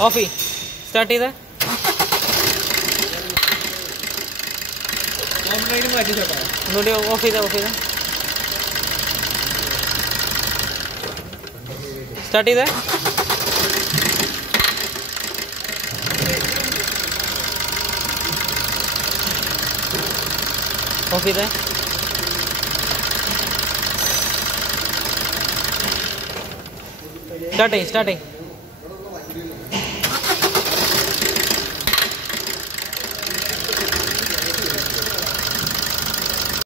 Of ചെയ്. Start ചെയ്തേ. ഒന്നുകൂടി ഓഫ് ചെയ്തേ. സ്റ്റാർട്ട് ചെയ്തേ. ഓഫ് ചെയ്തേ. സ്റ്റാർട്ട് ചെയ്യ്.